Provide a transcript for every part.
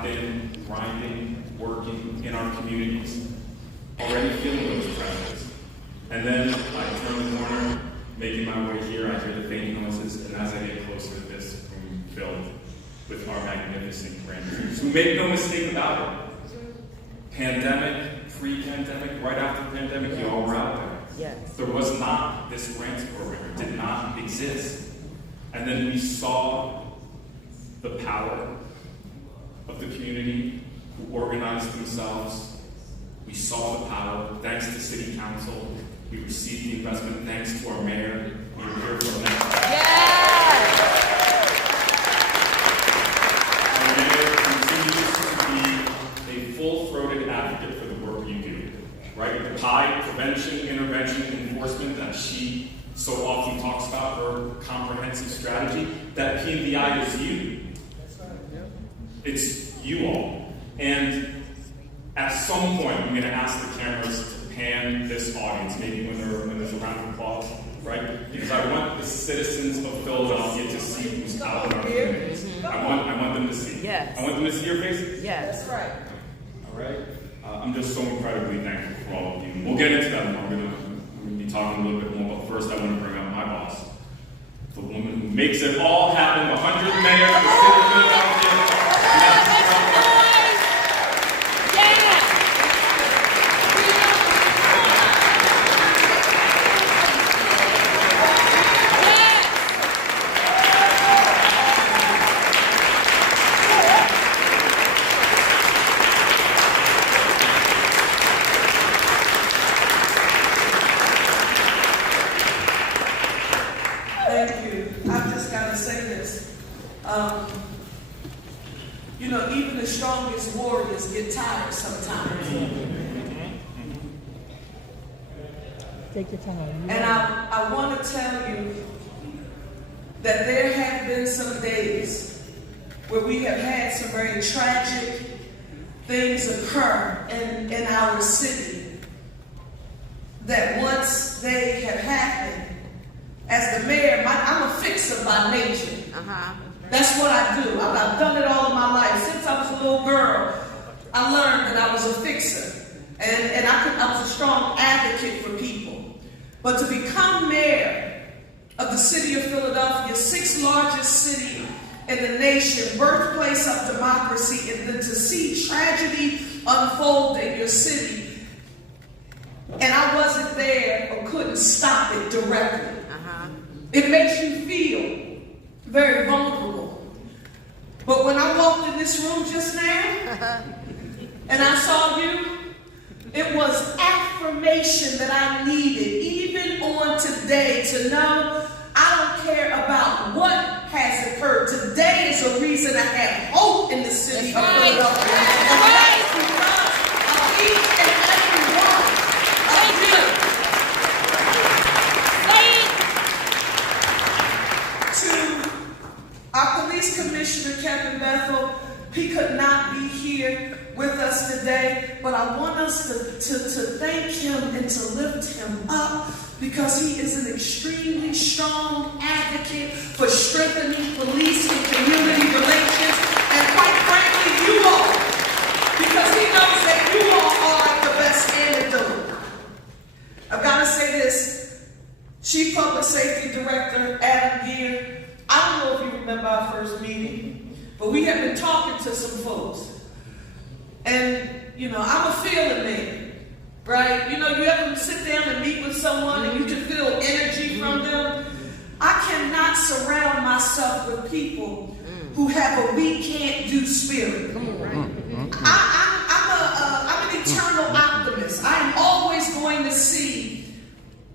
have been grinding, working in our communities, already feeling those pressures. And then I turn the corner, making my way here, I hear the faint noises, and as I get closer to this room filled with our magnificent grantees, who make no mistake about it. Pandemic, pre-pandemic, right after the pandemic, you all were out there. Yes. There was not this grants program. It did not exist. And then we saw the power of the community who organized themselves. We saw the power. Thanks to City Council, we received the investment. Thanks to our mayor. We were here for next time. Yes! Our mayor continues to be a full-throated advocate for the work you do. Right? The PI, prevention, intervention, enforcement that she so often talks about, her comprehensive strategy, that P&DI is you. It's you all. And at some point, I'm going to ask the cameras to pan this audience, maybe when there's a round of applause, right? Because I want the citizens of Philadelphia to see who's out in our communities. I want them to see. Yes. I want them to see your faces. Yes. That's right. All right? I'm just so incredibly thankful for all of you. We'll get into that more. We're going to be talking a little bit more, but first I want to bring up my boss, the woman who makes it all happen, the 100th mayor of the city of Philadelphia. Thank you. I've just got to say this. You know, even the strongest warriors get tired sometimes. Take your time. And I want to tell you that there have been some days where we have had some very tragic things occur in our city, that once they have happened, as the mayor, I'm a fixer by nature. That's what I do. I've done it all of my life. Since I was a little girl, I learned that I was a fixer. And I was a strong advocate for people. But to become mayor of the city of Philadelphia, 6th largest city in the nation, birthplace of democracy, and then to see tragedy unfold in your city, and I wasn't there or couldn't stop it directly. It makes you feel very vulnerable. But when I walked in this room just now, and I saw you, it was affirmation that I needed, even on today, to know I don't care about what has occurred. Today is a reason I have hope in the city of Philadelphia. And that's because of each and every one of you. To our police commissioner, Kevin Bethel, he could not be here with us today, but I want us to thank him and to lift him up, because he is an extremely strong advocate for strengthening police and community relations, and quite frankly, you all, because he knows that you all are like the best antidote. I've got to say this, Chief Public Safety Director Adam Gear, I don't know if you remember our first meeting, but we have been talking to some folks. And, you know, I'm a feeling man, right? You know, you ever sit down and meet with someone and you can feel energy from them? I cannot surround myself with people who have a we can't do spirit. I'm an eternal optimist. I am always going to see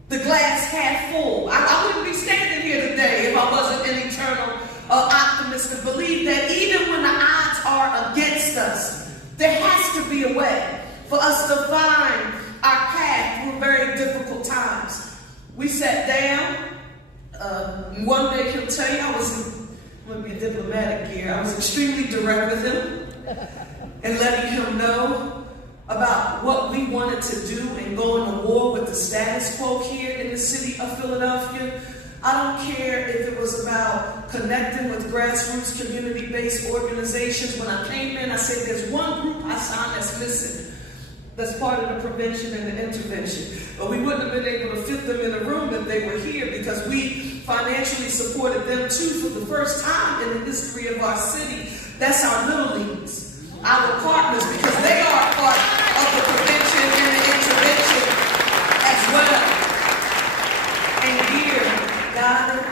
the glass half full. I wouldn't be standing here today if I wasn't an eternal optimist, and believe that even when the odds are against us, there has to be a way for us to find our path through very difficult times. We sat down. One day he'll tell you, I'm going to be diplomatic here, I was extremely direct with him and letting him know about what we wanted to do and going to war with the status quo here in the city of Philadelphia. I don't care if it was about connecting with grassroots community-based organizations. When I came in, I said there's one group I saw that's missing. That's part of the prevention and the intervention. But we wouldn't have been able to fit them in a room if they were here, because we financially supported them too for the first time in the history of our city. That's our little leagues, our partners, because they are part of the prevention and the intervention as well. And here, God,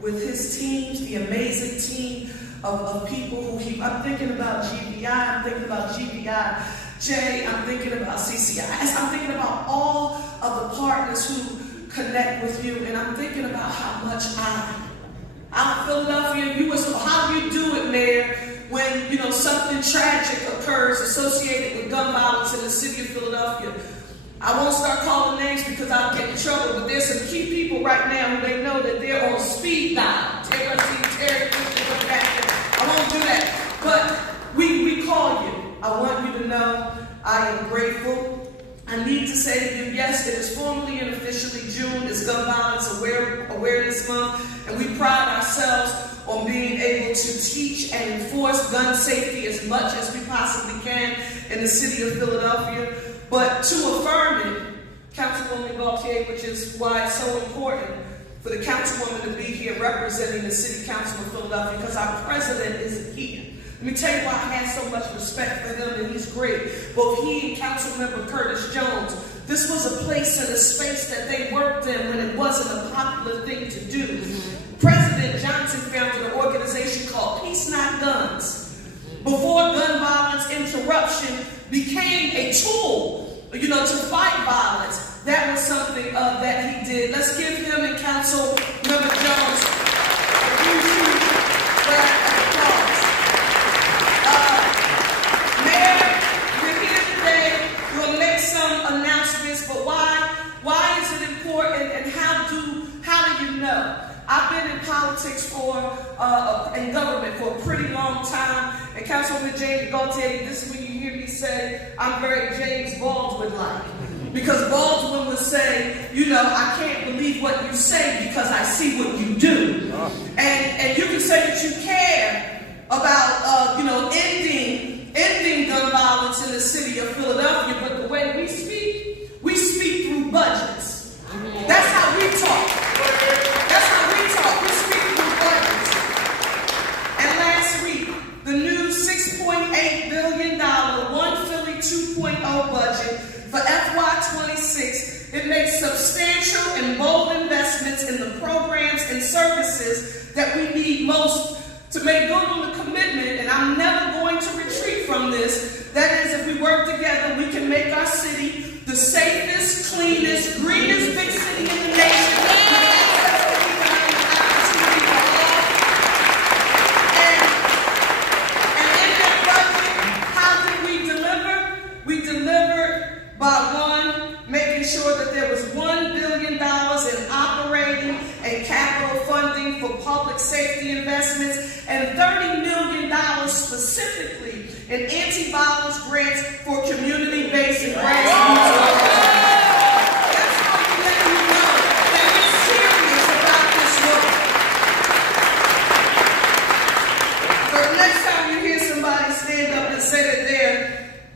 with his teams, the amazing team of people who I'm thinking about GBI, I'm thinking about GBI. I'm thinking about CCIS, I'm thinking about all of the partners who connect with you, and I'm thinking about how much out in Philadelphia, how do you do it, Mayor, when something tragic occurs associated with gun violence in the city of Philadelphia? I won't start calling names because I'll get in trouble, but there's some key people right now who they know that they're on speed dial. I won't do that, but we call you. I want you to know I am grateful. I need to say to you, yes, it is formally and officially June. It's Gun Violence Awareness Month, and we pride ourselves on being able to teach and enforce gun safety as much as we possibly can in the city of Philadelphia. But to affirm it, Councilwoman Gaultier, which is why it's so important for the Councilwoman to be here representing the City Council of Philadelphia, because our president isn't here. Let me tell you why I have so much respect for him, and he's great. Both he and Councilmember Curtis Jones, this was a place and a space that they worked in when it wasn't a popular thing to do. President Johnson founded an organization called Peace Not Guns. Before gun violence interruption became a tool, to fight violence, that was something that he did. Let's give him and Councilmember Jones a huge round of applause. Mayor, you're here today. You'll make some announcements, but why is it important, and how do you know? I've been in politics in government for a pretty long time, and Councilwoman Jamie Gaultier, this is when you hear me say I'm very James Baldwin-like. Because Baldwin would say, I can't believe what you say because I see what you do. And you can say that you care about, ending gun violence in the city of Philadelphia, but the way we speak through budgets. That's how we talk. We speak through budgets. And last week, the new $6.8 billion One Philly 2.0 budget for FY26, it makes substantial and bold investments in the programs and services that we need most to make good on the commitment, and I'm never going to retreat from this. That is, if we work together, we can make our city the safest, cleanest, greenest big city in the nation. Public safety investments and $30 million specifically in anti-violence grants for community-based and grassroots organizations. That's how we let you know that we're serious about this work. But next time you hear somebody stand up and say that they're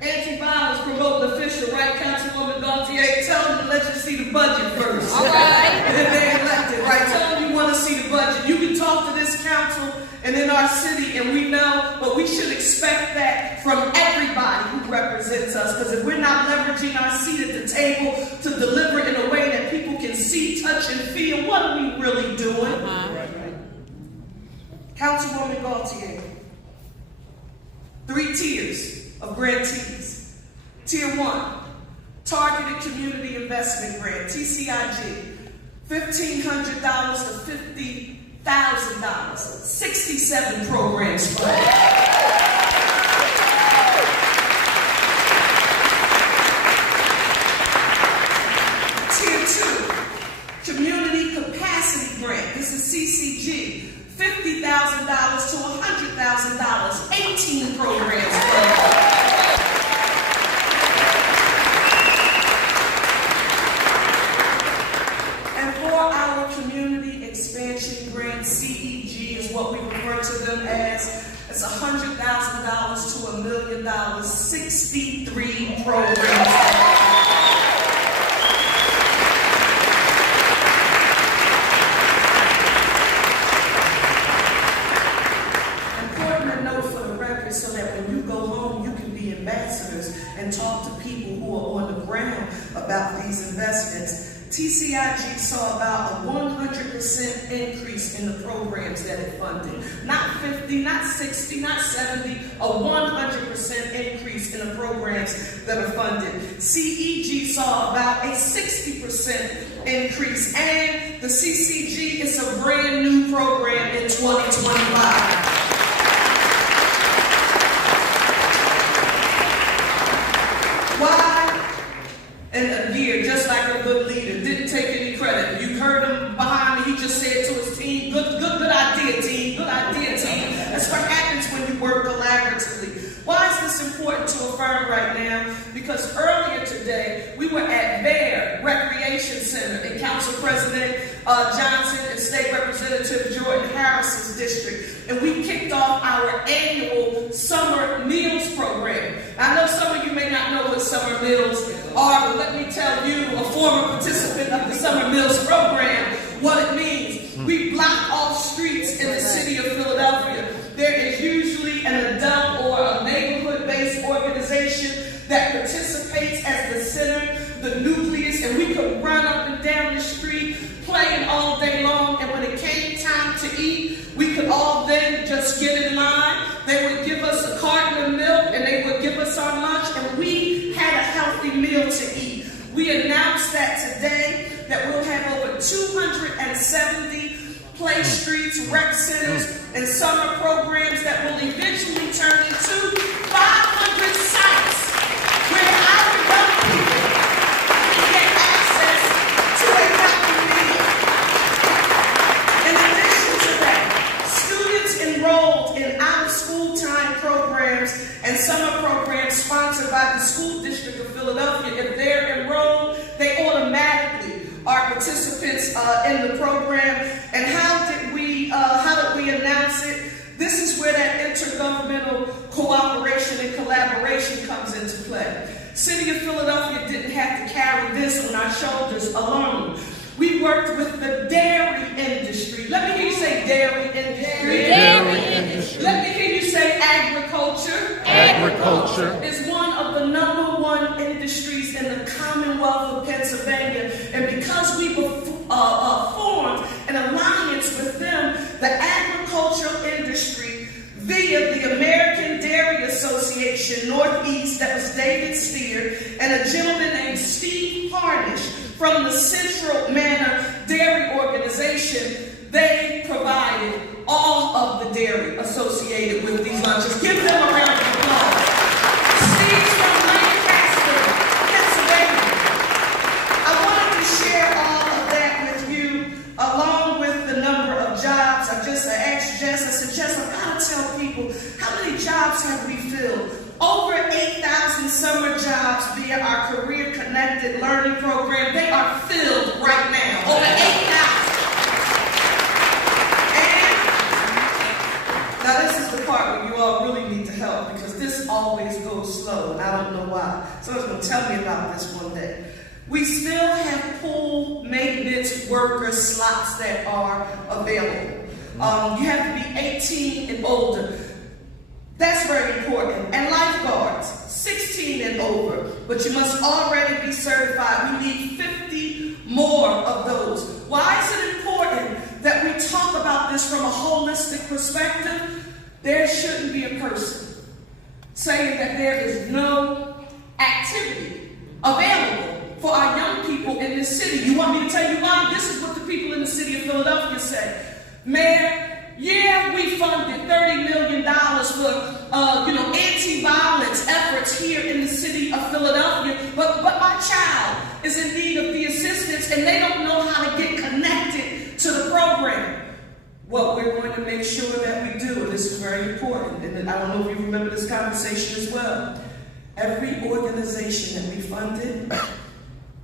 anti-violence promoting official, right, Councilwoman Gaultier, tell them to let you see the budget first. All right. And then they're elected, right? Tell them you want to see the budget. You can talk to this council and in our city, and we know, but we should expect that from everybody who represents us, because if we're not leveraging our seat at the table to deliver in a way that people can see, touch, and feel, what are we really doing? Councilwoman Gaultier, 3 tiers of grantees. Tier 1, Targeted Community Investment Grant, TCIG, $1,500 to $50,000, 67 programs funded. Tier 2, Community Capacity Grant, this is CCG, $50,000 to $100,000, 18 programs funded. million, 63 programs. So that when you go home, you can be ambassadors and talk to people who are on the ground about these investments. TCIG saw about a 100% increase in the programs that it funded. Not 50, not 60, not 70, a 100% increase in the programs that are funded. CEG saw about a 60% increase, and the CCG is a brand new program in 2025. Why? And again, just like a good leader, didn't take any credit. You heard him behind me, he just said to his team, good idea, team, good idea, team. That's what happens when you work collaboratively. Why is this important to affirm right now? Because earlier today, we were at Bear Recreation Center in Council President Johnson and State Representative Jordan Harris's district, and we kicked off our annual summer meals program. I know some of you may not know what summer meals are, but let me tell you, a former participant of the summer meals program, what it means. We block off streets in the city of Philadelphia. There is usually an adult or a neighborhood-based organization that participates as the center, the nucleus, and we could run up and down the street playing all day long, and when it came time to eat, we could all then just get in line. They would give us a carton of milk and they would give us our lunch, and we had a healthy meal to eat. We announced that today that we'll have over 270 play streets, rec centers, and summer programs that will eventually turn into 500 sites where our young people can get access to a healthy meal. In addition to that, students enrolled in out-of-school time programs and summer programs sponsored by the School District of Philadelphia, if they're enrolled, they automatically are participants in the program. And how did we announce it? This is where that intergovernmental cooperation and collaboration comes into play. City of Philadelphia didn't have to carry this on our shoulders alone. We worked with the dairy industry. Let me hear you say dairy industry. Dairy industry. Let me hear you say agriculture. Agriculture Is one of the #1 industries in the Commonwealth of Pennsylvania. And because we formed an alliance with them, the agricultural industry, via the American Dairy Association Northeast, that was David Steer, and a gentleman named Steve Harnish from the Central Manor Dairy Organization, they provided all of the dairy associated with these lunches. Give them a round of applause. Steve's from Lancaster, Pennsylvania. I wanted to share all of that with you, along with the number of jobs. I asked Jess, I said, Jess, I've got to tell people, how many jobs have we filled? Over 8,000 summer jobs via our Career Connected Learning Program. They are filled right now. Over 8,000. And now this is the part where you all really need to help, because this always goes slow, and I don't know why. Someone's going to tell me about this one day. We still have pool maintenance worker slots that are available. You have to be 18 and older. That's very important. And lifeguards, 16 and over. But you must already be certified. We need 50 more of those. Why is it important that we talk about this from a holistic perspective? There shouldn't be a person saying that there is no activity available for our young people in this city. You want me to tell you why? This is what the people in the city of Philadelphia say. Mayor, yeah, we funded $30 million for anti-violence efforts here in the city of Philadelphia, but my child is in need of the assistance and they don't know how to get connected to the program. What we're going to make sure that we do, and this is very important, and I don't know if you remember this conversation as well. Every organization that we funded,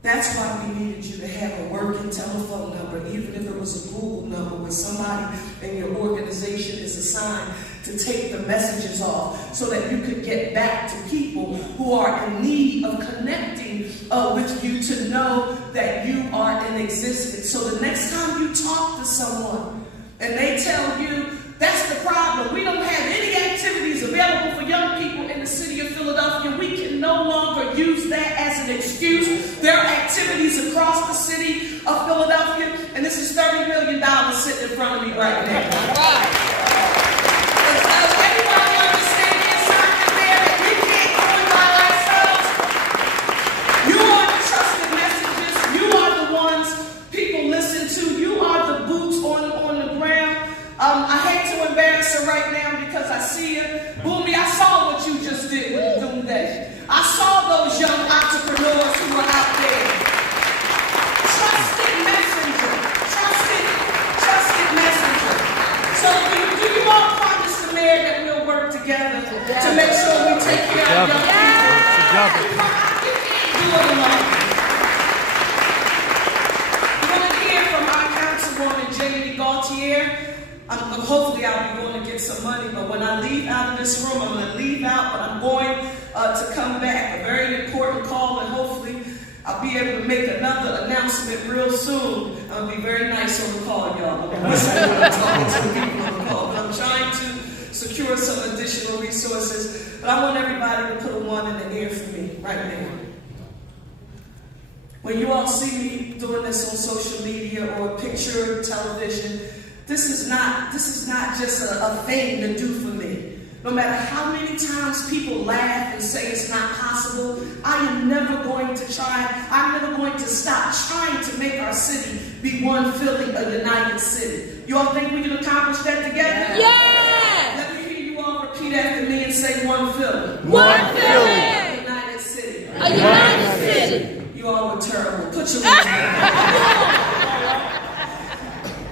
That's why we needed you to have a working telephone number, even if it was a Google number where somebody in your organization is assigned to take the messages off so that you could get back to people who are in need of connecting with you to know that you are in existence. So the next time you talk to someone and they tell you, that's the problem, we don't have any activities available for young people in the city of Philadelphia, we can no longer use that as an excuse. There are activities across the city of Philadelphia, and this is $30 million sitting in front of me right now. Does everybody understand the assignment there that we can't do it by ourselves? You are the trusted messages. You are the ones people listen to. You are the boots on the ground. I hate to embarrass her right now because I see her. Boomy, I saw what you just did with the Doomsday. I saw those young entrepreneurs who were out there. Trusted messenger. Trusted messenger. So do you all promise the mayor that we'll work together to make sure we take care of young people? You can't do it alone. We're going to hear from our councilwoman, Jamie Gaultier. Hopefully I'll be going to get some money, but when I leave out of this room, I'm going to leave out, but I'm going to come back. A very important call, and hopefully I'll be able to make another announcement real soon. I'll be very nice on the call, y'all. I'm talking to the people on the call, but I'm trying to secure some additional resources. But I want everybody to put a one in the air for me right now. When you all see me doing this on social media or a picture, television, this is not just a thing to do for me. No matter how many times people laugh and say it's not possible, I am never going to try. I'm never going to stop trying to make our city be one Philly, a united city. You all think we can accomplish that together? Yeah! Let me hear you all repeat after me and say one Philly. One Philly! A united city. A united city. You all were terrible. Put your hands together.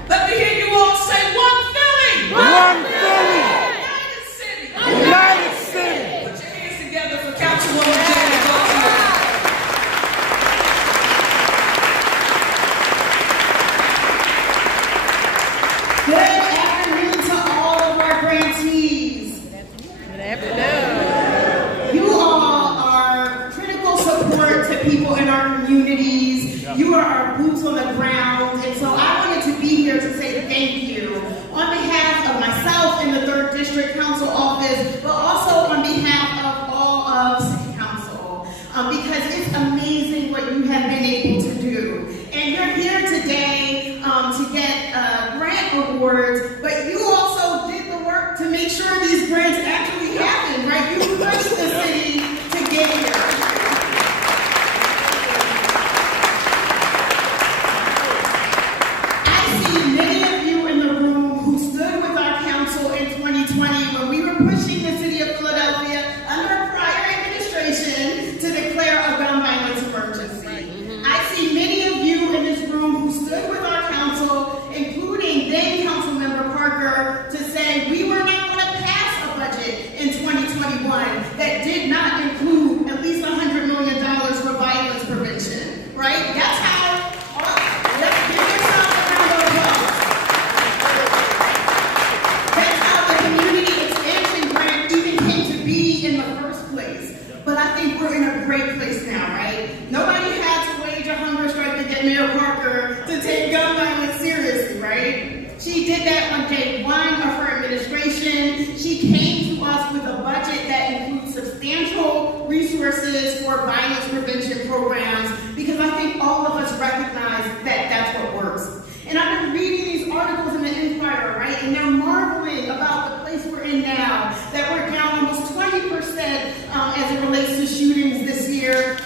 Let me hear you all say one Philly! One Philly! United City! United City! Put your hands together for Councilwoman Jamie Gaultier. Good afternoon to all of our grantees. Good afternoon. You all are critical support to people in our communities. You are our boots on the ground, and so I wanted to be here to say thank you on behalf of myself in the 3rd District Council Office, but also on behalf of all of City Council, because it's amazing what you have been able to do. And you're here today to get grant awards, but you also did the work to make sure these grants actually happen, right? You pushed the city to get here. When we were pushing the city of Philadelphia under a prior administration to declare a gun violence emergency. I see many of you in this room who stood with our council, including then Councilmember Parker, to say we were not going to pass a budget in 2021 that did not include at least $100 million for violence prevention, right? That's how, let's give yourself a round of applause. That's how the community expansion grant even came to be in the first place. But I think we're in a great place now, right? Nobody had to wage a hunger strike to get Mayor Parker to take gun violence seriously, right? She did that on day one of her administration. She came to us with a budget that includes substantial resources for violence prevention programs, because I think all of us recognize that that's what works. And I've been reading these articles in the Inquirer, right? And they're marveling about the place we're in now, that we're down almost 20% as it relates to shootings this year.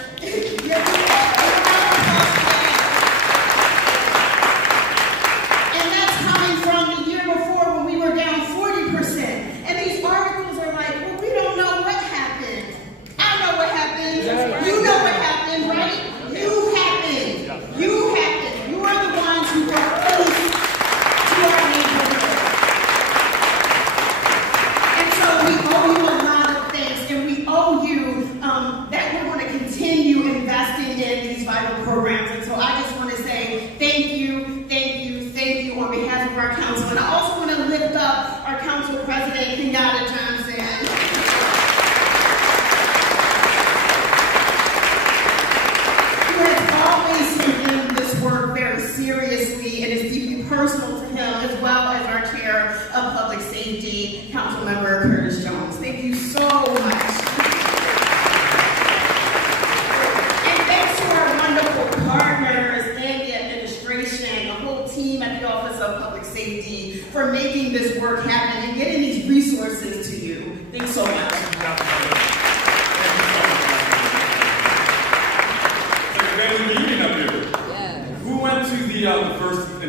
And that's coming from the year before when we were down 40%. And these articles are like, well, we don't know what happened. I know what happened. You know what happened, right? You happened. You happened. You are the ones who brought peace to our neighborhood. And so we owe you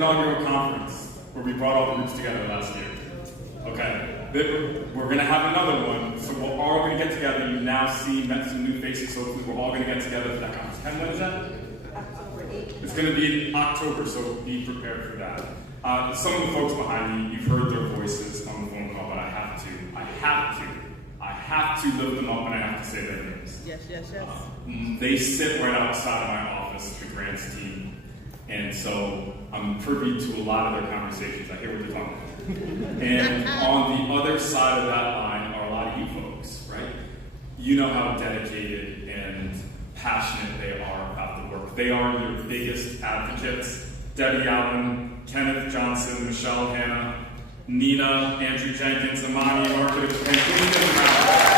inaugural conference where we brought all the groups together last year. Okay, we're going to have another one, so we're all going to get together. You now met some new faces, so we're all going to get together for that conference. And when is that? October 8th. It's going to be in October, so be prepared for that. Some of the folks behind me, you've heard their voices on the phone call, but I have to lift them up and I have to say their names. Yes. They sit right outside of my office, the grants team, and so I'm privy to a lot of their conversations. I hear what they're talking about. And on the other side of that line are a lot of you folks, right? You know how dedicated and passionate they are about the work. They are your biggest advocates. Debbie Allen, Kenneth Johnson, Michelle Hanna, Nina, Andrew Jenkins, Amani, Margaret, and Kristen Brown.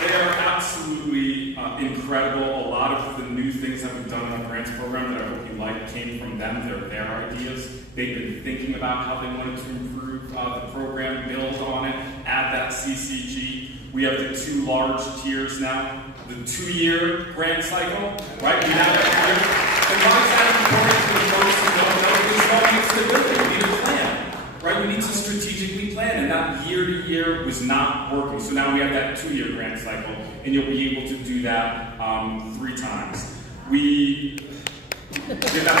They are absolutely incredible. A lot of the new things that we've done in our grants program that I hope you like came from them. They're their ideas. They've been thinking about how they wanted to improve the program, build on it, add that CCG. We have the 2 large tiers now. The 2-year grant cycle, right? We have that year. And why is that important to the folks who don't know? Because we need stability. We need a plan, right? We need to strategically plan, and that year-to-year was not working. So now we have that 2-year grant cycle, and you'll be able to do that 3 times. We did that.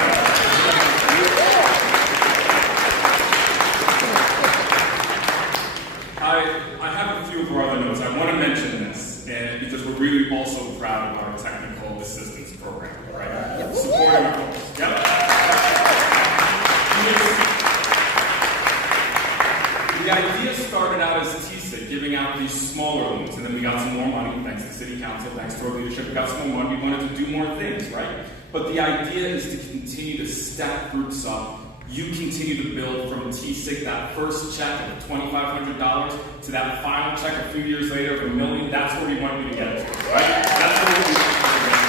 I have a few of our other notes. I want to mention this, and because we're really also proud of our technical assistance program, right? Yep. Supporting our folks. Yep. The idea started out as TSIC, giving out these smaller loans, and then we got some more money, thanks to City Council, thanks to our leadership, we got some more money, we wanted to do more things, right? But the idea is to continue to stack groups up. You continue to build from TSIC, that first check of $2,500 to that final check a few years later of $1 million. That's where we want you to get to, right? That's where we want you to get.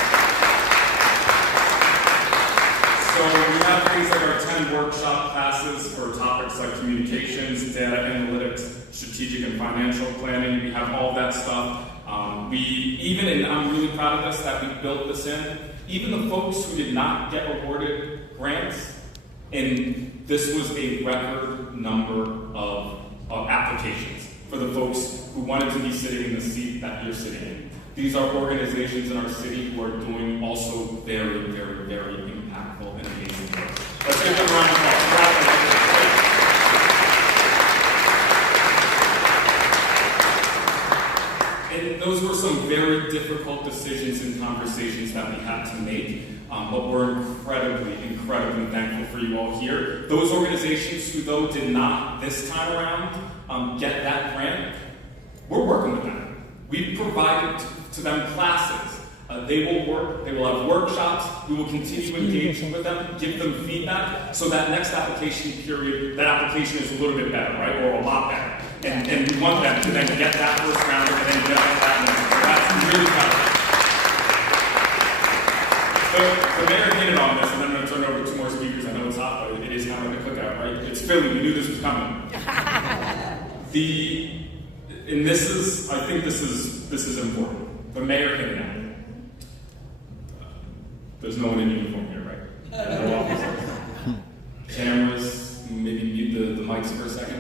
So we have things like our 10 workshop classes for topics like communications, data analytics, strategic and financial planning. We have all that stuff. And I'm really proud of this, that we built this in. Even the folks who did not get awarded grants, and this was a record number of applications for the folks who wanted to be sitting in the seat that you're sitting in. These are organizations in our city who are doing also very, very, very impactful and amazing work. Let's give them a round of applause. And those were some very difficult decisions and conversations that we had to make. But we're incredibly, incredibly thankful for you all here. Those organizations who, though, did not this time around get that grant, we're working with them. We've provided to them classes. They will work, they will have workshops, we will continue engaging with them, give them feedback, so that next application period, that application is a little bit better, right? Or a lot better. And we want them to then get that first round and then get that next. So that's really powerful. The mayor hinted on this, and I'm going to turn it over to 2 more speakers. I know it's hot, but it is kind of like a cookout, right? It's Philly. We knew this was coming. I think this is important. The mayor hinted at it. There's no one in uniform here, right? No officers. Cameras. Maybe mute the mics for a second.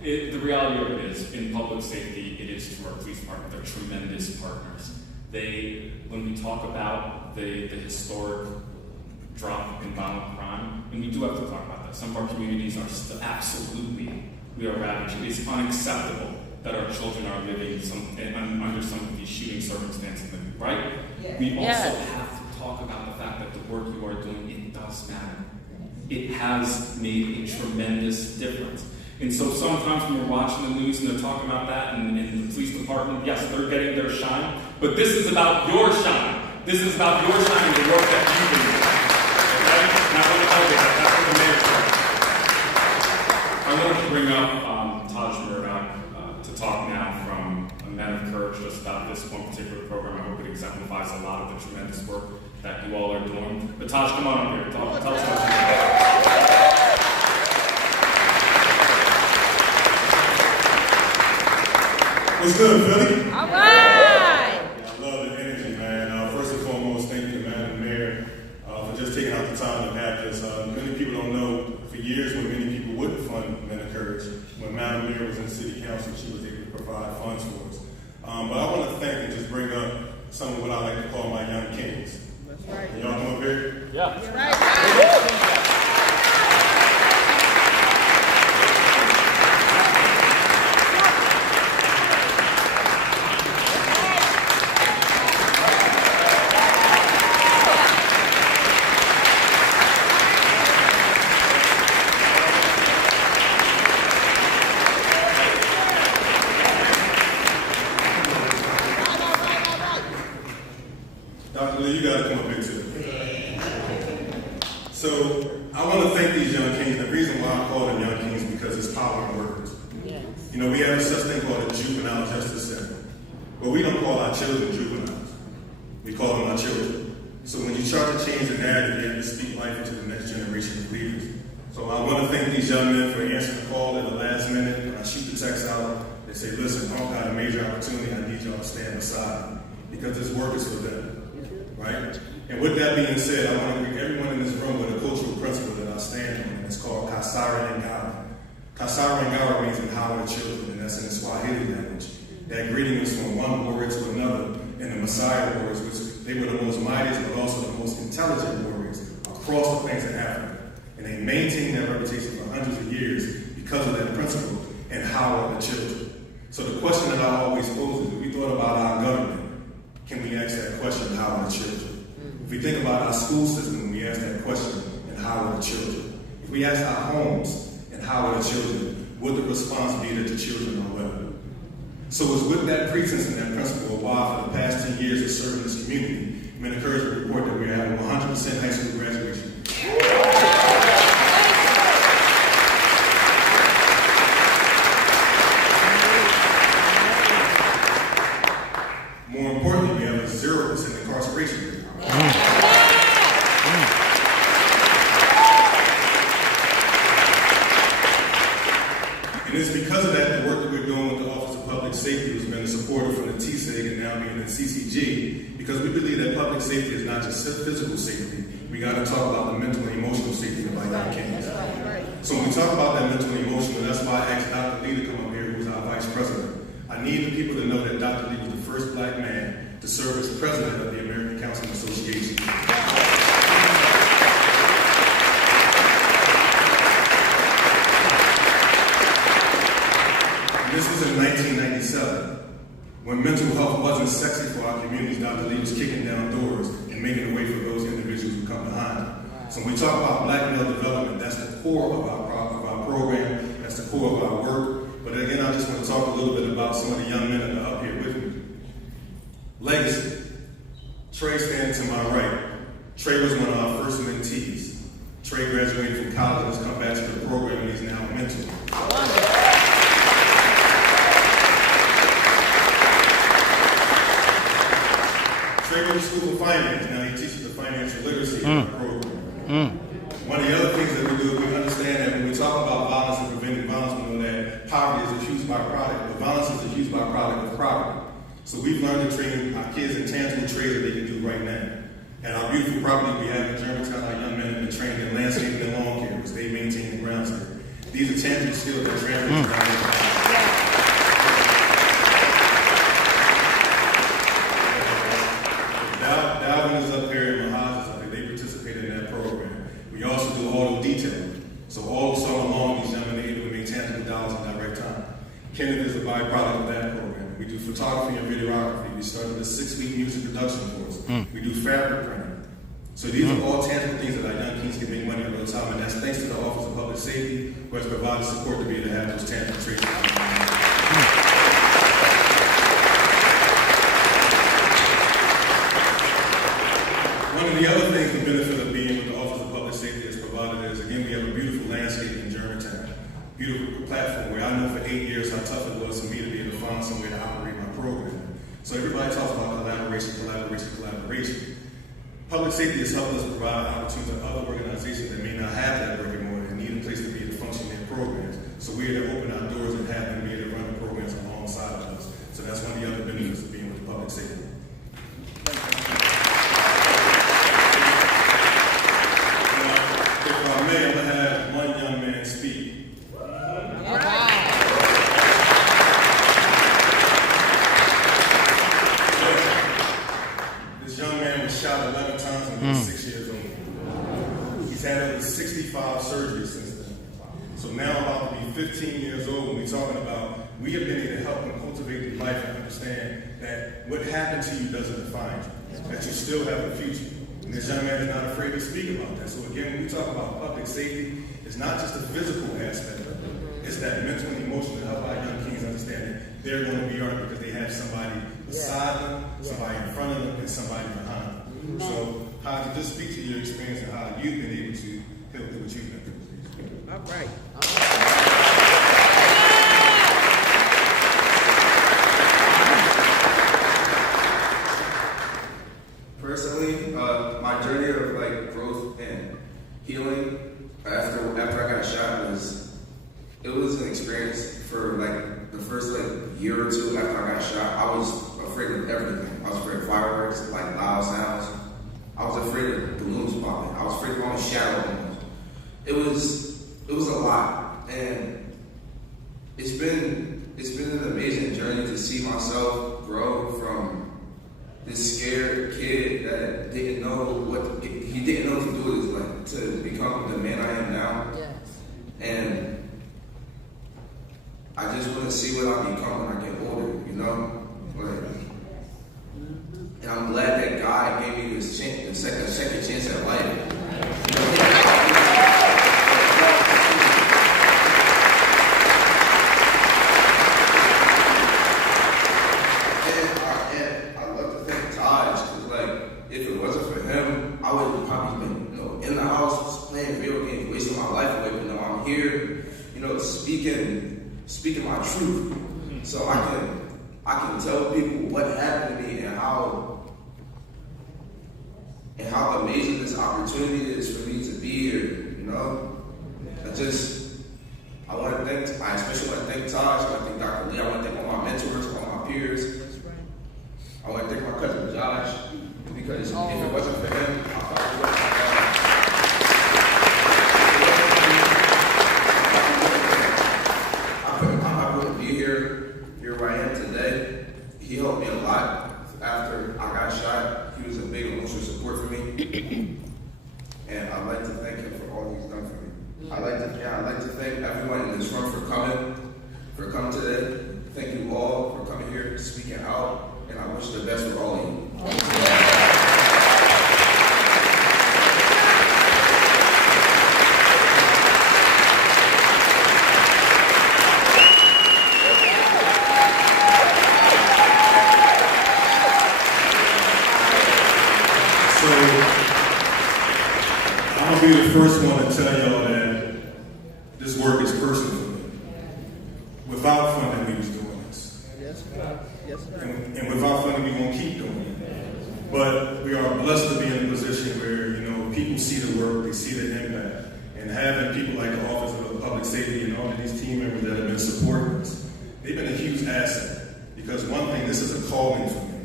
The reality of it is, in public safety, it is to our police department. They're tremendous partners. When we talk about the historic drop in violent crime, and we do have to talk about that. Some of our communities are still we are ravaged. It's unacceptable that our children are living under some of these shooting circumstances, right? Yeah. We also have to talk about the fact that the work you are doing, it does matter. It has made a tremendous difference. And so sometimes when we're watching the news and they're talking about that, and the police department, yes, they're getting their shine, but this is about your shine. This is about your shine and the work that you do. Okay? Not what that's what the mayor said. I want to bring up Taj Murdoch to talk now from a man of courage just about this one particular program. I hope it exemplifies a lot of the tremendous work that you all are doing. But Taj, come on up here. Tell us what you're doing. What's good, Philly? years when many people wouldn't fund Men of Courage, when Madam Mayor was in City Council, she was able to provide funds for us. But I want to thank and just bring up some of what I like to call my young kings. That's right. Y'all come up here? Yeah. That's right. Dr. Lee, you got to come up here too. So I want to thank these young kings. The reason why I call them young kings is because it's power in words. Yes. You know, we have such thing called a juvenile justice center, but we don't call our children juveniles. We call them our children. So when you try to change the narrative, you have to speak life into the next generation of leaders. So I want to thank these young men for answering the call at the last minute. When I shoot the text out, they say, listen, I've got a major opportunity. I need y'all to stand aside because this work is for them. Right? And with that being said, I want to greet everyone in this room with a cultural principle that I stand on, and it's called Kasara Ngawa. Kasara Ngawa means empower the children, and that's in the Swahili language. That greeting is from one warrior to another in the Messiah warriors, which they were the most mightiest but also the most intelligent warriors across the plains of Africa. And they maintained that reputation for hundreds of years because of that principle, empower the children. So the question that I always pose is, if we thought about our government, can we ask that question, how are the children? If we think about our school system, we ask that question, and how are the children? If we ask our homes, and how are the children, would the response be that the children are well? So it's with that pretense and that principle why for the past 10 years of serving this community, I'm encouraged to report that we are having 100% high school graduation. More importantly, we have a 0% incarceration rate. And it's because of that, the work that we're doing with the Office of Public Safety has been supported from the TSEG and now being in CCG, because we believe that public safety is not just physical safety. We got to talk about the mental and emotional safety of our young kids. So when we talk about that mental and emotional, that's why I asked Dr. Lee to come up here, who's our Vice President. I need the people to know that Dr. Lee was the first black man to serve as president of the American Counseling Association. And this was in 1997, when mental health wasn't sexy for our communities. Dr. Lee was kicking down doors and making a way for those individuals who come behind him. So when we talk about black male development, that's the core of our program, that's the core of our work. But again, I just want to talk a little bit about some of the young men that are up here with me. Legacy. Trey standing to my right. Trey was one of our first mentees. Trey graduated from college and has come back to the program, and he's now a mentor. Trey went to school for finance. Now he teaches the financial literacy in our program. One of the other things that we do is we understand that when we talk about violence and preventing violence, we know that poverty is a huge byproduct, but violence is a huge byproduct of poverty. So we've learned to train our kids in tangible trades that they can do right now. And our beautiful property we have in Germantown, our young men have been trained in landscaping and lawn care, which they maintain the groundscape. These are tangible skills that translate to our Dalvin is up here and Mahaz is up here. They participate in that program. We also do auto detailing. So all summer long, these young men are able to make tangible dollars in direct time. Kenneth is a byproduct of that program. We do photography and videography. We started a 6-week music production course. We do fabric printing. So these are all tangible things that our young kids can make money in real time, and that's thanks to the Office of Public Safety, who has provided support to be able to have those tangible traits. One of the other things, the benefit of being with the Office of Public Safety has provided is, again, we have a beautiful landscape in Germantown. Beautiful platform where I know for 8 years how tough it was for me to be able to find some way to operate my program. So everybody talks about collaboration. Public safety has helped us provide opportunities to other organizations that may not have that brick and mortar and need a place to be able to function their programs. So we're to open our doors and have them be able to run the programs alongside of us. So that's one of the other benefits of being with the public safety. If I may, I'm going to have one young man surgery since then. So now I'm about to be 15 years old when we're talking about we have been able to help them cultivate the life and understand that what happened to you doesn't define you, that you still have a future. And this young man is not afraid to speak about that. So again, when we talk about public safety, it's not just the physical aspect of it. It's that mental and emotional to help our young kings understand that they're going to be all right because they have somebody beside them, somebody in front of them, and somebody behind them. So, how to just speak to your experience and how you've been able to help do what you've been through. All right. Personally, my journey of like growth and healing after I got shot it was an experience for like the first like year or two after I got shot. I was afraid of everything. I was afraid of fireworks, like loud sounds. I was afraid of balloons popping. I was afraid of all the shadow. It was a lot, and it's been an amazing journey to see myself grow from this scared kid that didn't know what to do with his life to become the man I am now. Yes. And I just want to see what I become when I get older, you know? And I'm glad that God gave me this chance, a second chance at life. And I love to thank Taj, because like, if it wasn't for him, I would have probably been, in the house playing video games, wasting my life away. But I'm here, speaking my truth, so I can tell people what happened to me and how amazing this opportunity is for me to be here. I especially want to thank Taj. I want to thank Dr. Lee. I want to thank all my mentors, all my peers. I want to thank my cousin Josh, because if it wasn't for him, I probably wouldn't be here where I am today. He helped me a lot after I got shot. He was a big emotional support for me. And I'd like to thank him for all he's done for me. I'd like to thank everyone in this room for coming today. Thank you all for coming here, speaking out, and I wish the best for all of you. I'm going to be the first one to tell y'all that this work is personal for me. Without funding, we was doing this. Yes, sir. Yes, sir. And without funding, we're going to keep doing it. But we are blessed to be in a position where, people see the work, they see the impact. And having people like the Office of Public Safety and all of these team members that have been supporting us, they've been a huge asset. Because one thing, this is a calling for me.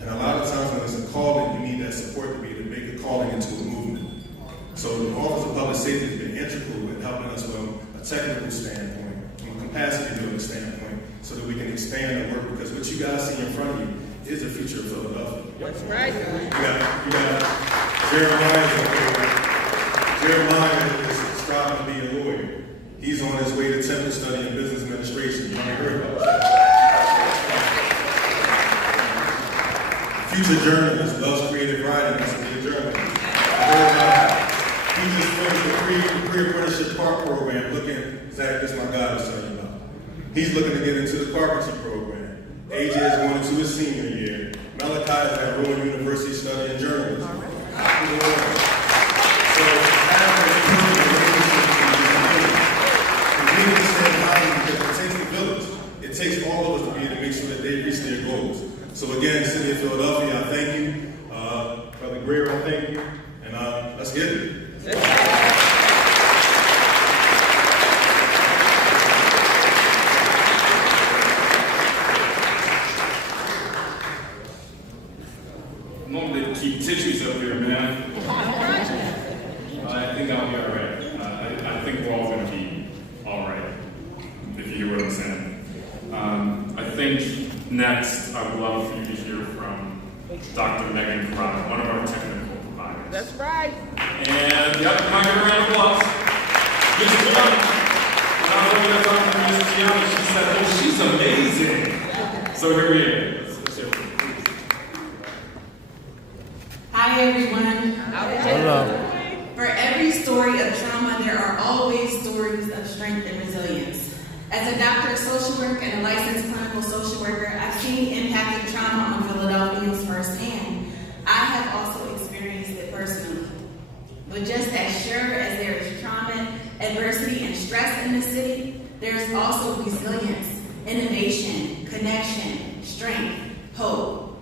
And a lot of times when it's a calling, you need that support to be able to make a calling into a movement. So the Office of Public Safety has been integral in helping us from a technical standpoint, from a capacity building standpoint, so that we can expand the work, because what you guys see in front of you is the future of Philadelphia. That's right. You got Jeremiah. Jeremiah is striving to be a lawyer. He's on his way to Temple studying business administration. You might have heard about that. Future journalist, loves creative writing, wants to be a journalist. He just finished the pre-apprenticeship park program Zach, this is my guy I was telling you about. He's looking to get into the carpentry program. AJ is going into his senior year. Malachi is at Rowan University studying journalism. So we understand how, because it takes the village. It takes all of us to be able to make sure that they reach their goals. So again, City of Philadelphia, I thank you. Brother Greer, I thank you. And let's get it. I'm going to keep tissues up here, man. I think I'll be all right. I think we're all going to be all right, if you hear what I'm saying. I think next, I would love for you to hear from Dr. Megan Corrado, one of our technical providers. That's right. And, yep, come on, give a round of applause. Ms. Gianni, when I was looking at talking to Ms. Gianni, she said, oh, she's amazing. So here we are. Let's hear it. Hi everyone. Hello. For every story of trauma, there are always stories of strength and resilience. As a doctor of social work and a licensed clinical social worker, I've seen the impact of trauma on Philadelphians firsthand. I have also experienced it personally. But just as sure as there is trauma, adversity, and stress in the city, there is also resilience, innovation, connection, strength, hope.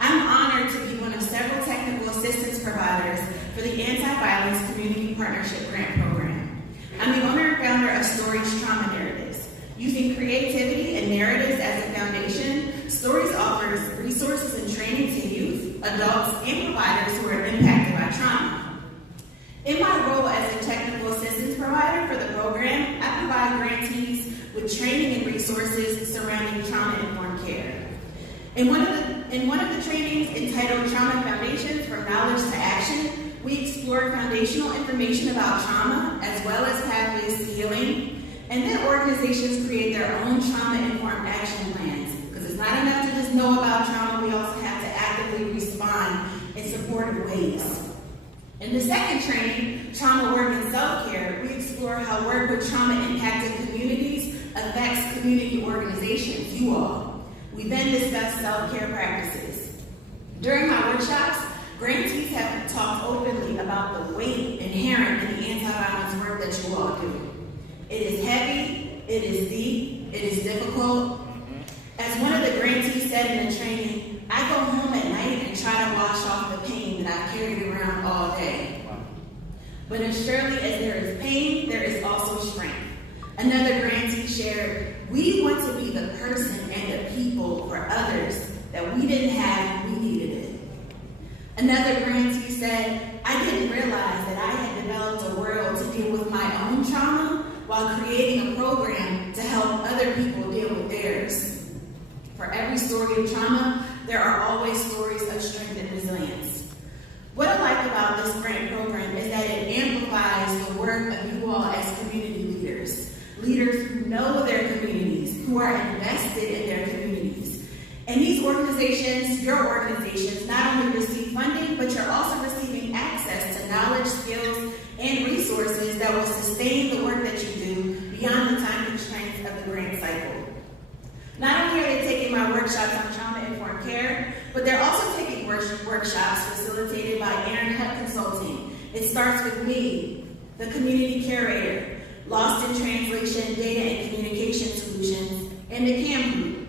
I'm honored to be one of several technical assistance providers for the Anti-Violence Community Partnership Grant Program. I'm the owner and founder of Stories Trauma Narratives. Using creativity and narratives as a foundation, Stories offers resources and training to youth, adults, and providers who are impacted by trauma. In my role as a technical assistance provider for the program, I provide grantees with training and resources surrounding trauma-informed care. In one of the trainings entitled Trauma Foundations from Knowledge to Action, we explore foundational information about trauma as well as pathways to healing, and then organizations create their own trauma-informed action plans. Because it's not enough to just know about trauma, we also have to actively respond in supportive ways. In the second training, Trauma Work and Self-Care, we explore how work with trauma-impacted communities affects community organizations, you all. We then discuss self-care practices. During my workshops, grantees have talked openly about the weight inherent in the anti-violence work that you all do. It is heavy, it is deep, it is difficult. As one of the grantees said in the training, I go home at night and try to wash off the pain that I've carried around all day. But as surely as there is pain, there is also strength. Another grantee shared, we want to be the person and the people for others that we didn't have when we needed it. Another grantee said, I didn't realize that I had developed a world to deal with my own trauma while creating a program to help other people deal with theirs. For every story of trauma, there are always stories of strength and resilience. What I like about this grant program is that it amplifies the work of you all as community leaders. Leaders who know their communities, who are invested in their communities. And these organizations, your organizations, not only receive funding, but you're also receiving access to knowledge, skills, and resources that will sustain the work that you do beyond the time constraints of the grant cycle. Not only are they taking my workshops on trauma-informed care, but they're also taking workshops facilitated by Aaron Hutt Consulting. It starts with me, the community curator, Lost in Translation, Data and Communication Solutions, and the CAM Group.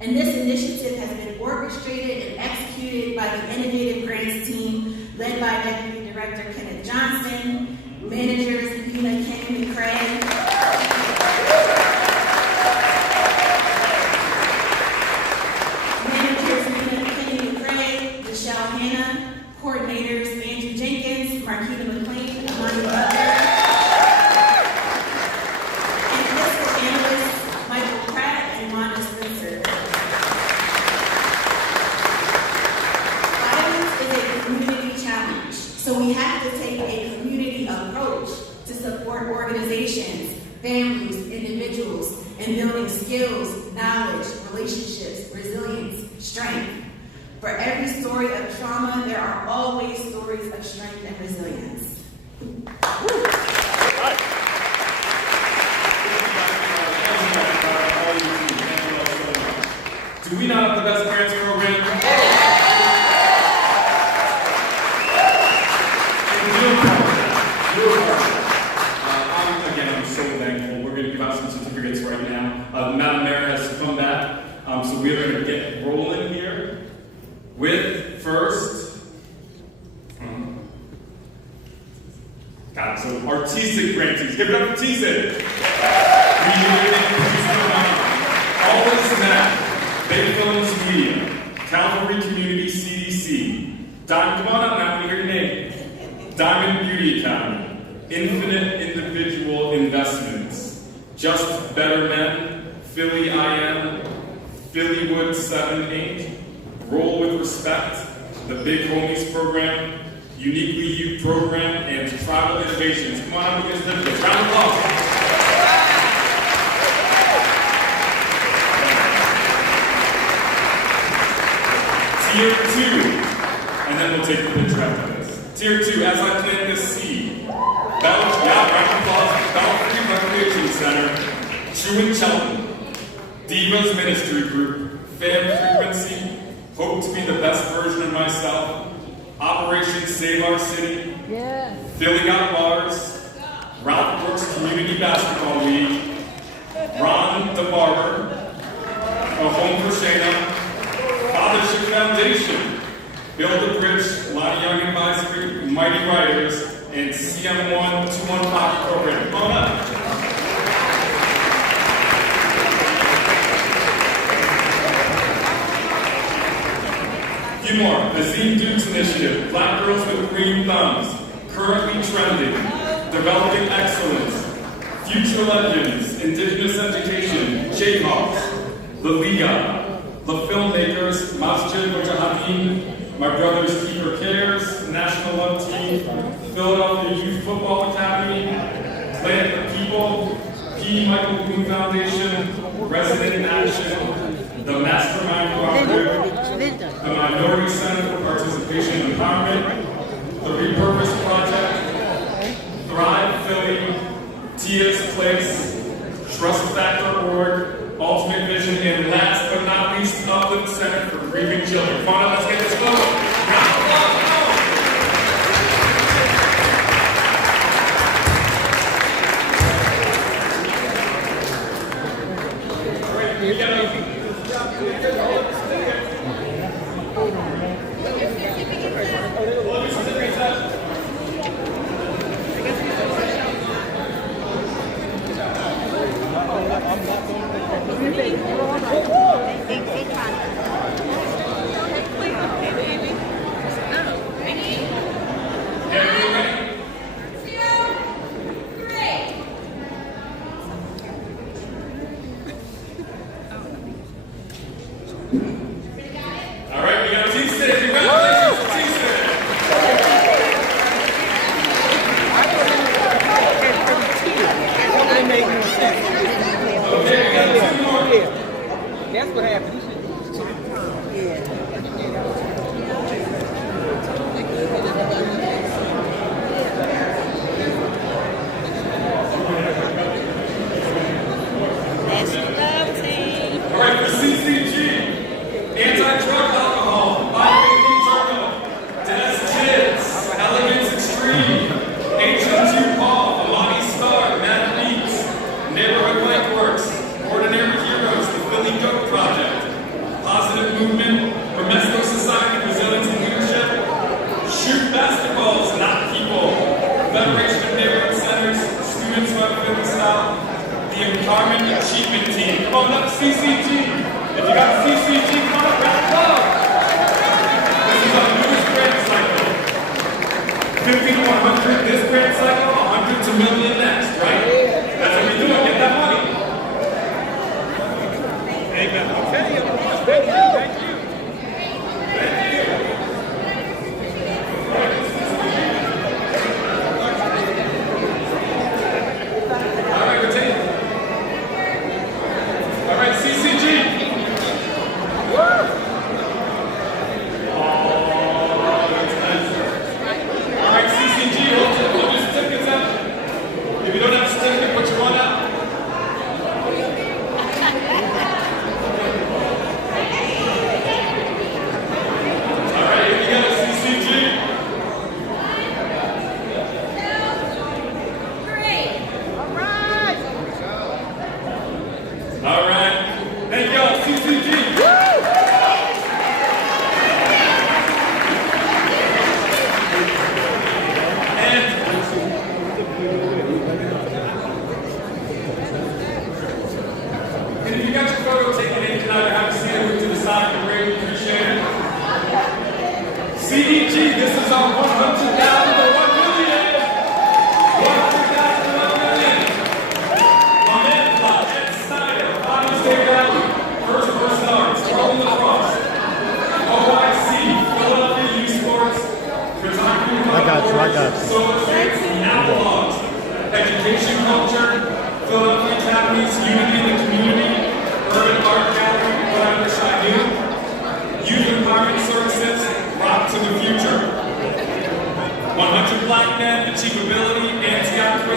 And this initiative has been orchestrated and executed by the Innovative Grants team, led by Deputy Director Kenneth Johnson, managers Nina Kenny McCrae, coordinators Andrew Jenkins, Marquita McLean, Amanda Butler, and fiscal analysts Michael Pratt and Wanda Spencer. Violence is a community challenge, so we have to take a community approach to support organizations, families, individuals, in building skills, knowledge, relationships, resilience, strength. For every story of trauma, there are always stories of strength and resilience. Do we not have the best grants program? I'm so thankful. We're going to give out some certificates right now. Madam Mayor has come back, so we're going to get rolling here. With first, so artistic grantees. Give it up for TSIC. Always Matt, Big Films Media, Calvary Community CDC, Diamond, come on up now, we hear your name. Diamond Beauty Academy, Infinite Individual Investments, Just Better Men, Philly IM, Phillywood 7 Inc., Roll with Respect, the Big Homies Program, Uniquely Youth Program, and Tribal Innovations. Come on up with this benefits. Round of applause. Tier 2, and then we'll take the picture after this. Tier 2, as I plant this seed. Round of applause. Ballhead Recreation Center, True and Cheltenham, Divas Ministry Group, Fan Frequency, Hope to be the best version of myself, Operation Save Our City, Philly Got Bars, Ralph Brooks Community Basketball League, Ron the Barber, A Home for Shayna, Fathership Foundation, Build a Bridge, Lonnie Young Advisory, Mighty Writers, and CM1 215 Program. Come on up. Few more. Azim Duke's Initiative, Black Girls with Green Thumbs, Currently Trending, Developing Excellence, Future Legends, Indigenous Education, Jayhawks, The Liga, The Filmmakers, Masjid Mujahideen, My Brother's Keeper Cares, National Love Team, Philadelphia Youth Football Academy, Plant the People, P. Michael Boone Foundation, Resident in Action, The Mastermind Cooperative, the Minority Center for Participation and Empowerment, the Repurpose Project, Thrive Philly, Tia's Place, Trust Factor Org, Ultimate Vision, and last but not least, Uplift Center for Grieving Children. Come on, let's get this going. That's what happened. All right, for CCG, anti-drug alcohol, Ballhead, Des Kids, Elegance Extreme, H&T Paul, Amani Star, Matt Beats, Neighborhood Light Works, Ordinary Heroes, the Philly Goat Project, Positive Movement, Romesco Society, Resilience and Leadership, Shoot Basketballs, Not People, Federation of Neighborhood Centers, Students Run Philly Style, the Empowerment Achievement Team. Come on up, CCG. If you got CCG, come on up, round of applause. This is our newest grant cycle. 50 to 100 this grant cycle, 100 to million next, right? That's what we're doing. Get that money. Amen. Okay. Thank you. Thank you. Thank you. All right, we're taking. All right, CCG. All right, CCG, hold your certificates up. If you don't have a certificate, put your one up. All right, here we go, CCG. All right, thank y'all, CCG. And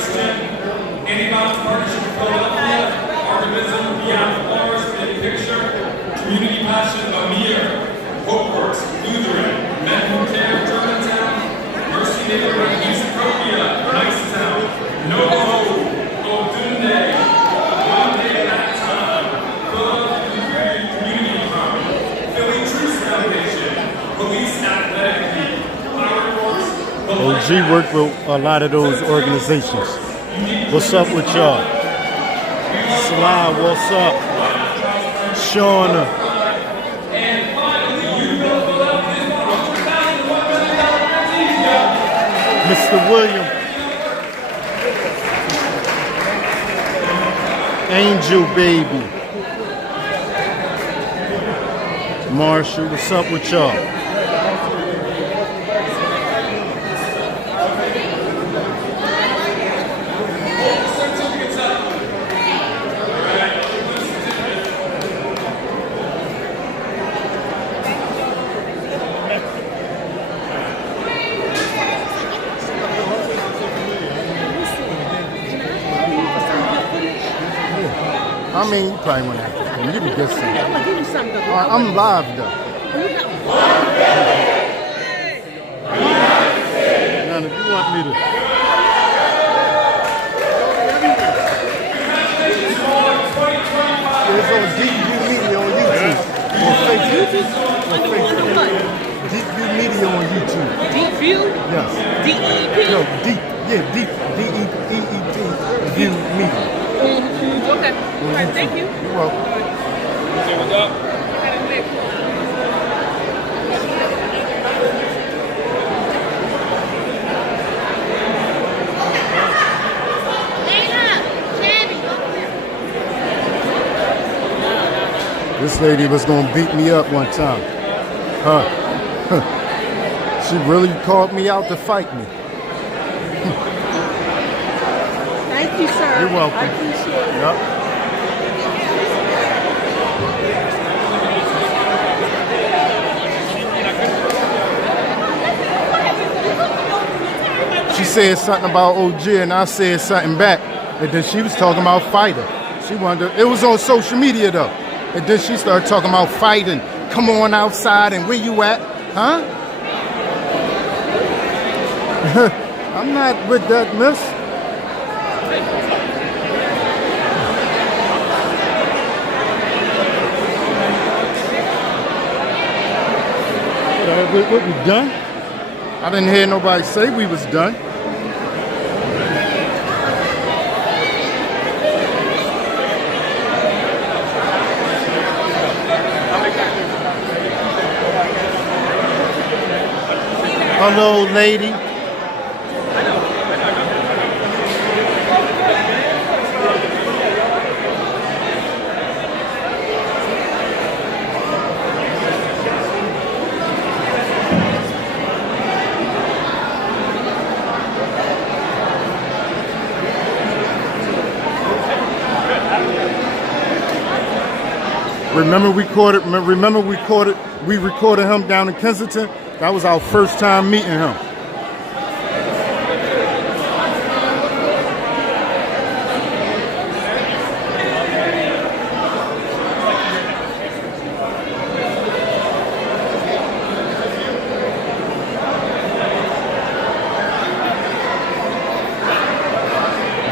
Christian, Antibodies Partnership of Philadelphia, Archivism, Beyond the Bars, Big Picture, Community Passion, Amir, Hope Works, Lutheran, Men Who Care, Germantown, Mercy Neighborhood, Eastopia, Nicetown, No Hope, Odunde, One Day at a Time, Philadelphia Community Fund, Philly Truth Foundation, Police Athletic League, Power Force, OG worked with a lot of those organizations. What's up with y'all? Sly, what's up? Shauna. Mr. William. Angel baby. Marshall, what's up with y'all? I mean, you probably want to have to. You can get some. I'm gonna give you something. Though. All right, I'm live though. Now, if you want me to. It's on Deepview Media on YouTube. On Facebook. On Facebook. Deepview Media on YouTube. Deepview? Yes. D-E-P? No, Deep. Yeah, Deep. D-E-E-T. View Media. Okay. All right, thank you. You're welcome. This lady was gonna beat me up one time. She really called me out to fight me. Thank you, sir. You're welcome. I appreciate it. Yep. She said something about OG and I said something back. And then she was talking about fighting. She wanted to, it was on social media though. And then she started talking about fighting. Come on outside and where you at? Huh? I'm not with that, miss. What we done? I didn't hear nobody say we was done. Hello, lady. We recorded him down in Kensington. That was our first time meeting him.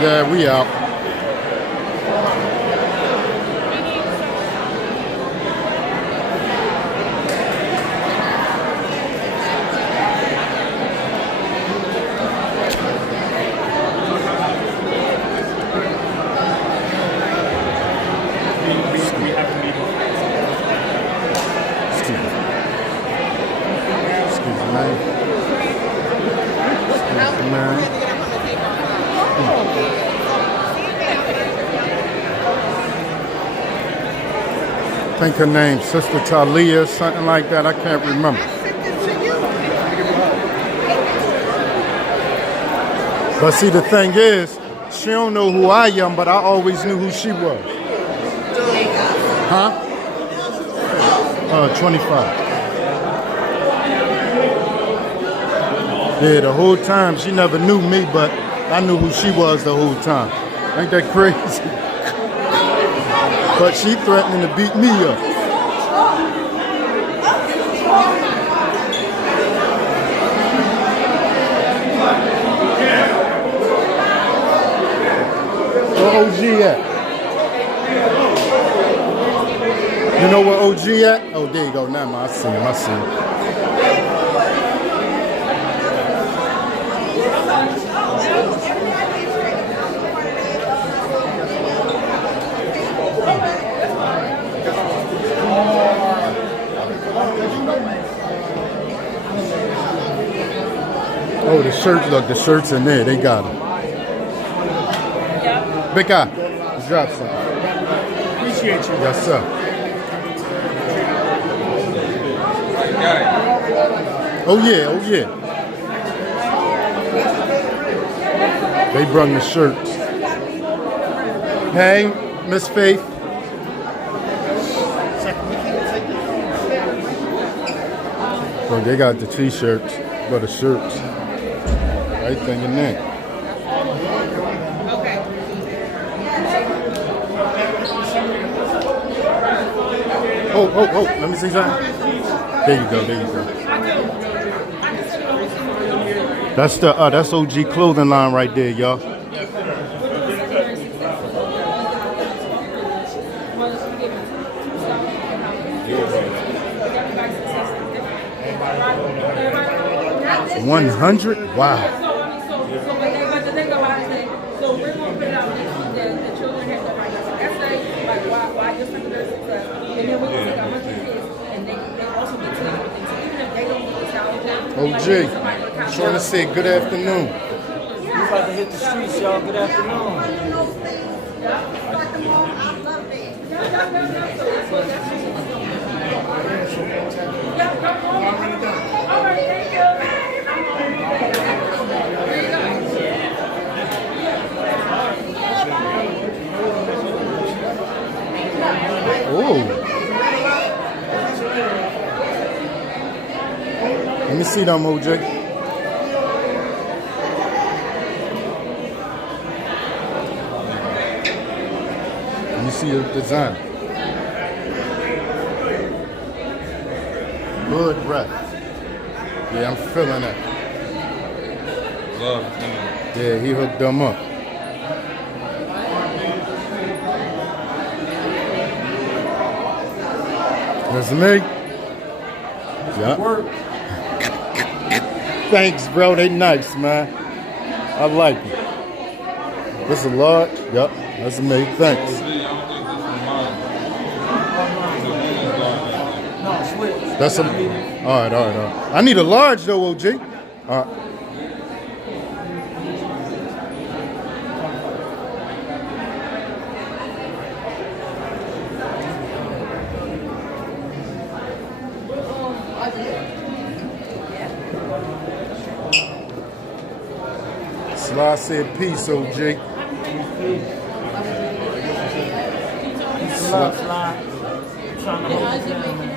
Yeah, we out. I think her name, Sister Talia, something like that. I can't remember. But see, the thing is, she don't know who I am, but I always knew who she was. Huh? 25. Yeah, the whole time she never knew me, but I knew who she was the whole time. Ain't that crazy? But she threatening to beat me up. Where OG at? You know where OG at? Oh, there you go. Now I see him. I see him. Oh, the shirts, look, the shirts in there, they got them. Big guy, let's drop some. Appreciate you. Yes, sir. Oh, yeah, oh, yeah. They brung the shirts. Hey, Miss Faith. So they got the t-shirts, but the shirts. Everything in there. Oh, let me see something. There you go, there you go. That's OG clothing line right there, y'all. $100? Wow. But the thing about it is, so we're going to put it out next week that the children have to write us an essay, like why different their success, and then we're going to take 100 kids, and they also get to everything. So even if they don't get the challenge out, OG, trying to say good afternoon. We about to hit the streets, y'all. Good afternoon. All right, thank you. Ooh. Let me see them, OJ. Let me see your design. Good breath. Yeah, I'm feeling it. Yeah, he hooked them up. That's me. Yeah. Thanks, bro. They nice, man. I like it. This a large? Yep. That's me. Thanks. That's a. All right. I need a large though, OG. All right. Sly said peace, OG. Sly. Trying to hold it down, man.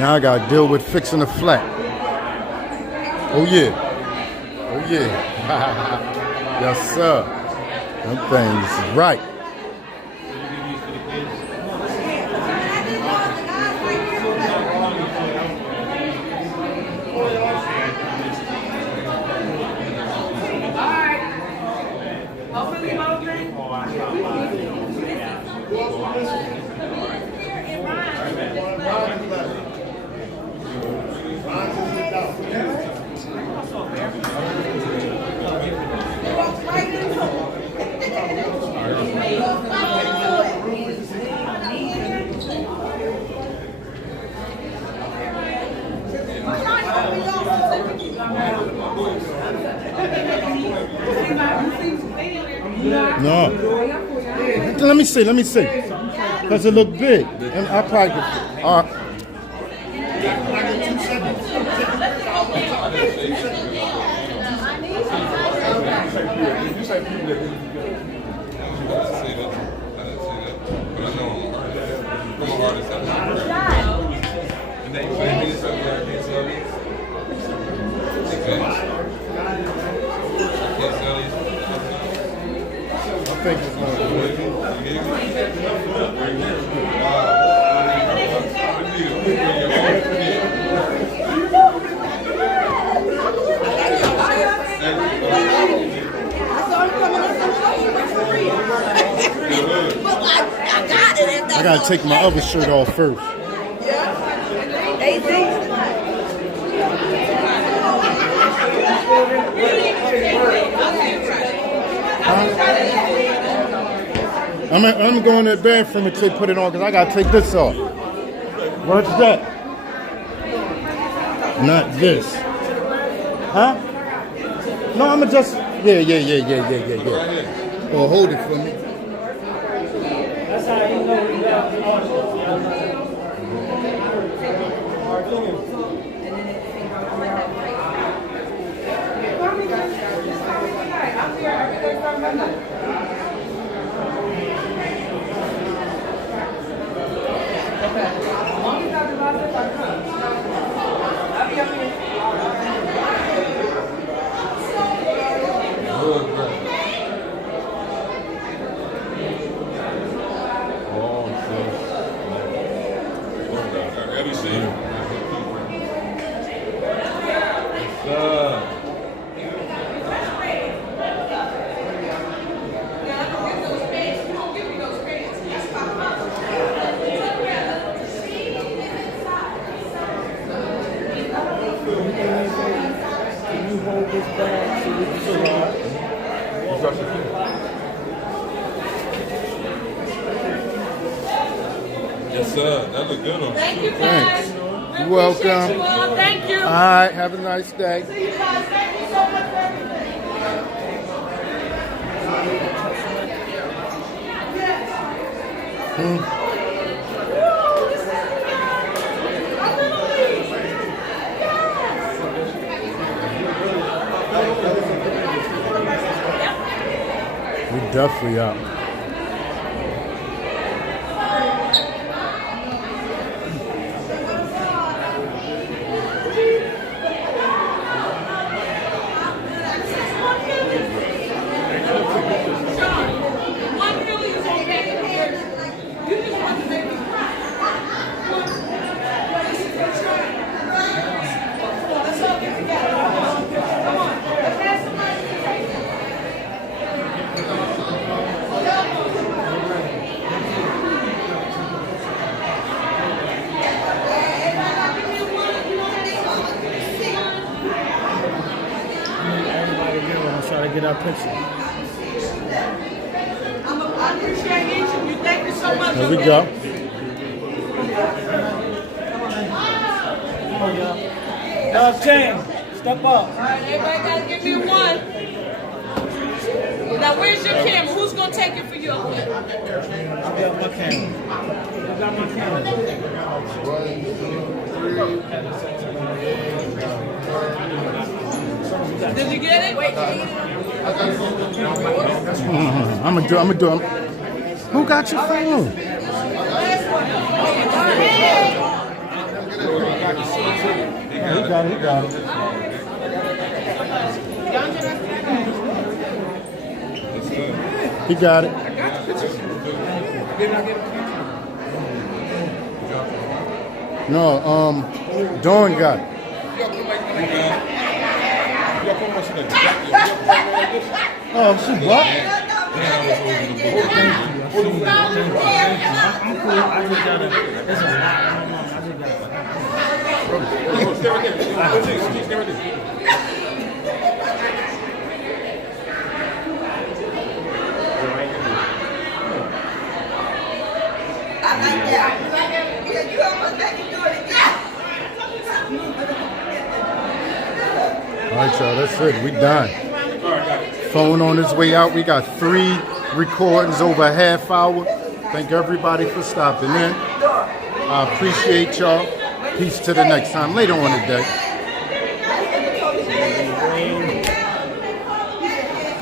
Now I gotta deal with fixing the flat. Oh yeah. Yes, sir. Them things is right. No. Let me see. Because it look big. And I probably could. I think it's more. I gotta take my other shirt off first. I'm going to the bathroom and put it on because I gotta take this off. What's that? Not this. Huh? No, I'ma just yeah. Oh, hold it for me. That's how you know we got Yes, sir. That look good on you. Thank you, guys. You're welcome. You all. Thank you. All right, have a nice day. See you guys. Thank you so much for everything. We definitely are. Try to get our picture. I appreciate each of you. Thank you so much. There we go. Come on, y'all. Dog Chain, step up. All right, everybody got to give me one. Now, where's your camera? Who's going to take it for you? I got my camera. I got my camera. Did you get it? Wait, I'm gonna do. Who got your phone? He got it. He got it. I got the pictures. Didn't I get a No, Dawn got it. Oh, she bought it? I'm cool. I just got it. This is not. I just got it. All right, y'all, that's it. We done. Phone on its way out. We got 3 recordings over a half hour. Thank everybody for stopping in. I appreciate y'all. Peace to the next time. Later on today.